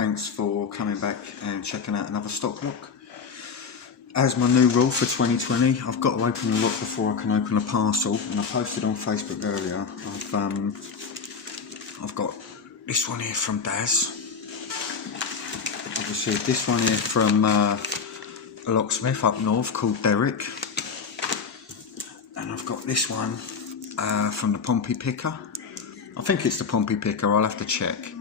thanks for coming back and checking out another stock lock. As my new rule for 2020, I've got to open a lock before I can open a parcel, and I posted on Facebook earlier. I've got this one here from Daz. Obviously this one here from a locksmith up north called Derek, and I've got this one from the Pompey Picker. I think it's the Pompey Picker, I'll have to check,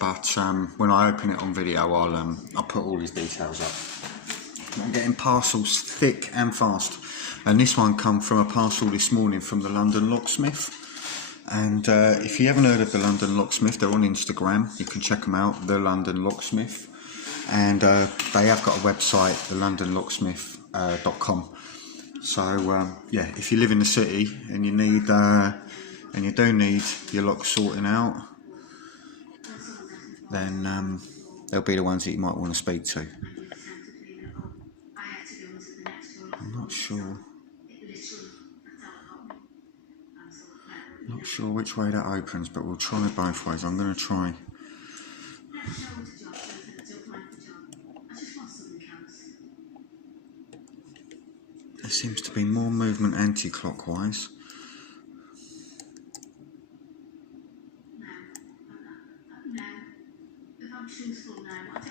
but when I open it on video I'll put all these details up. I'm getting parcels thick and fast, and this one come from a parcel this morning from the London Locksmith. And if you haven't heard of the London Locksmith, they're on Instagram, you can check them out, the London Locksmith, and they have got a website, TheLondonLocksmith.com. So yeah, if you live in the city and you need and you do need your lock sorting out, then they'll be the ones that you might want to speak to. I'm not sure which way that opens, but we'll try both ways. I'm going to try. There seems to be more movement anti-clockwise.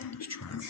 Let's try that way.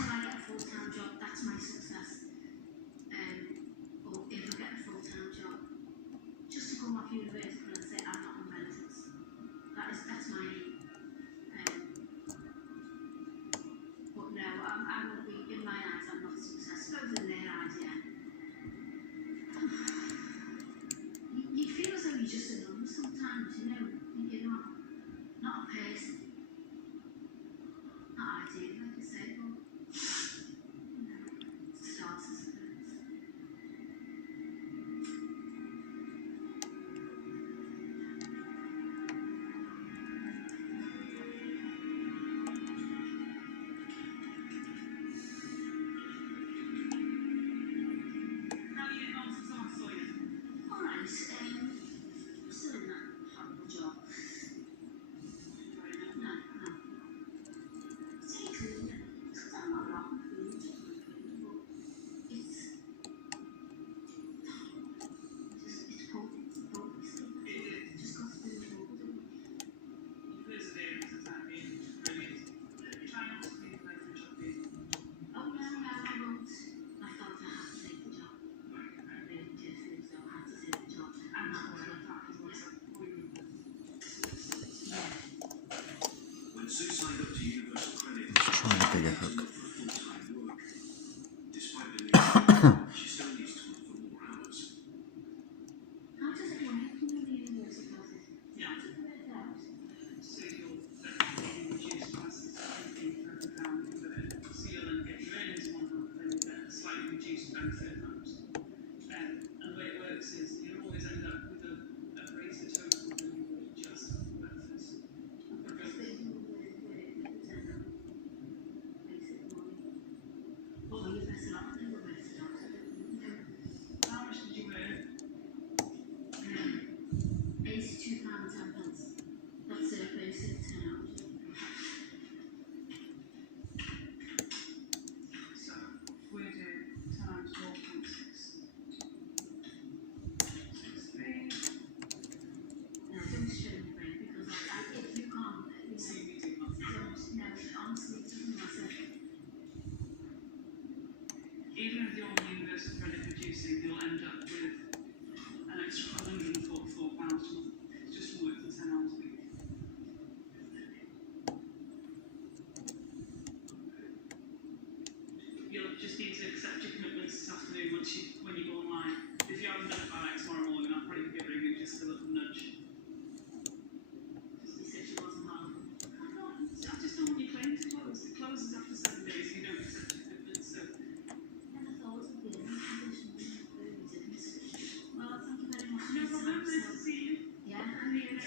Let's try a bigger hook. Even if you're universal credit producing, you'll end up with an extra £144 a month just from working 10 hours a week. You'll just need to accept your commitments this afternoon when you go online. If you haven't done it by like tomorrow morning, I'll probably give you a ring and just a little nudge. Just to say she wasn't home. I just don't want your claim to close. It closes after 7 days if you don't accept your commitments. So. No problem, nice to see you. Yeah, I'm here.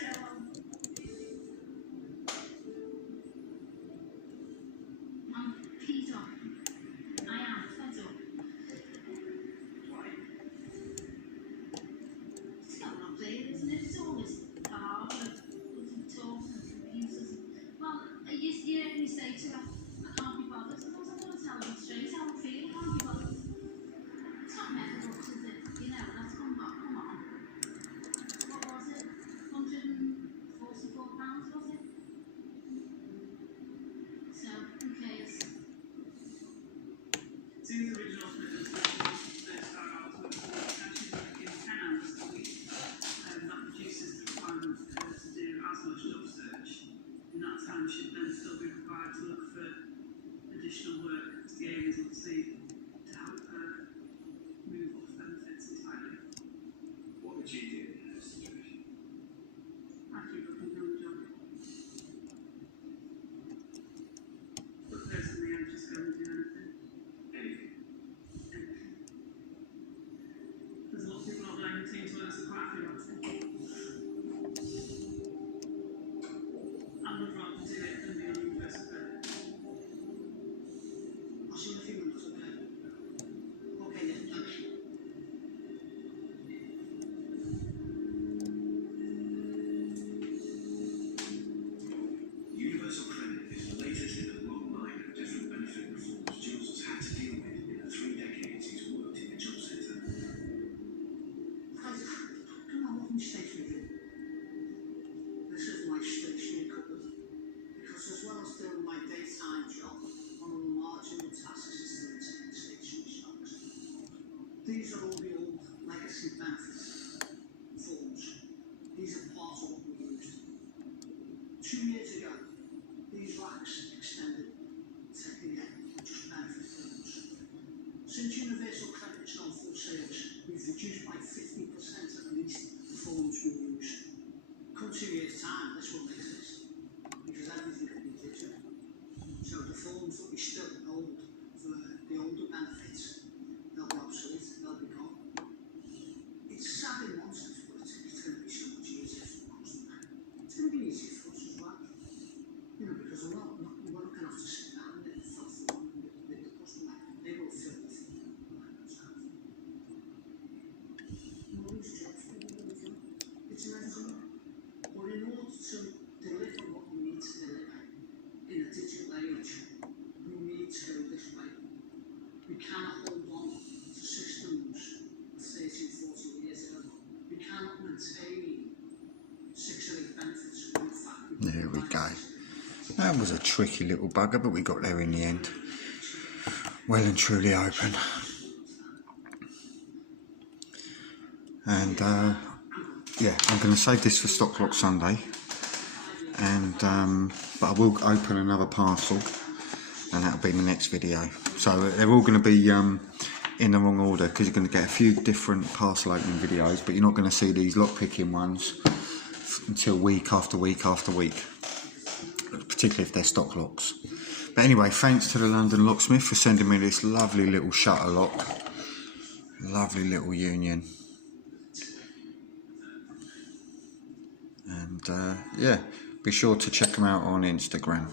I'm peed off. I am fed up. Why? It's not what I'm saying, isn't it? It's always hard and talk and computers. Well, you heard me say to her, I Seems original commitment to start out with actually working 10 hours a week, and that reduces the requirement for her to do as much job search. In that time, she'd then still be required to look for additional work, because the aim is obviously to help her move off benefits entirely. What would you do in this situation? I keep looking for a job. But personally, I'd just go and do anything. Anything. There's a lot of people out there in the team toilets are quite happy about it. I would rather do it than be on universal credit. I'll see you in a few minutes, okay? Okay, then, thanks. Universal credit is the latest in a long line of different benefit reforms Jules has had to deal with in the 3 decades he's worked in the job centre. Guys, come on, let me stay with you. This is my stationary cupboard. Because as well as doing my daytime job, one of the larger tasks is to retain stationary stocks. These are all the old legacy benefits forms. These are part of what we used. 2 years ago, these racks extended to the just benefit forms. Since universal credit's gone full service, we've reduced by 50% at least the forms we use. Come 2 years' time, this won't exist, because everything will be digital. So the forms that we still hold for the older benefits, they'll be obsolete, they'll be gone. It's sad in one sense, but it's going to be so much easier for the customer. It's going to be easier for us as well. You know, because we're not going to have to sit down and fill the form with the customer. They will fill the form like themselves. All these jobs we do, it's amazing. But in order to deliver what we need to deliver in a digital age, we need to go this way. We cannot hold on to systems of 30, 40 years ago. We cannot maintain 6 or 8 benefits. In fact, There we go. That was a tricky little bugger, but we got there in the end. Well and truly open. And yeah, I'm going to save this for Stock Lock Sunday. And but I will open another parcel, and that'll be in the next video. So they're all going to be in the wrong order, because you're going to get a few different parcel opening videos, but you're not going to see these lock picking ones until week after week after week, particularly if they're stock locks. But anyway, thanks to the London Locksmith for sending me this lovely little shutter lock, lovely little union. And yeah, be sure to check them out on Instagram.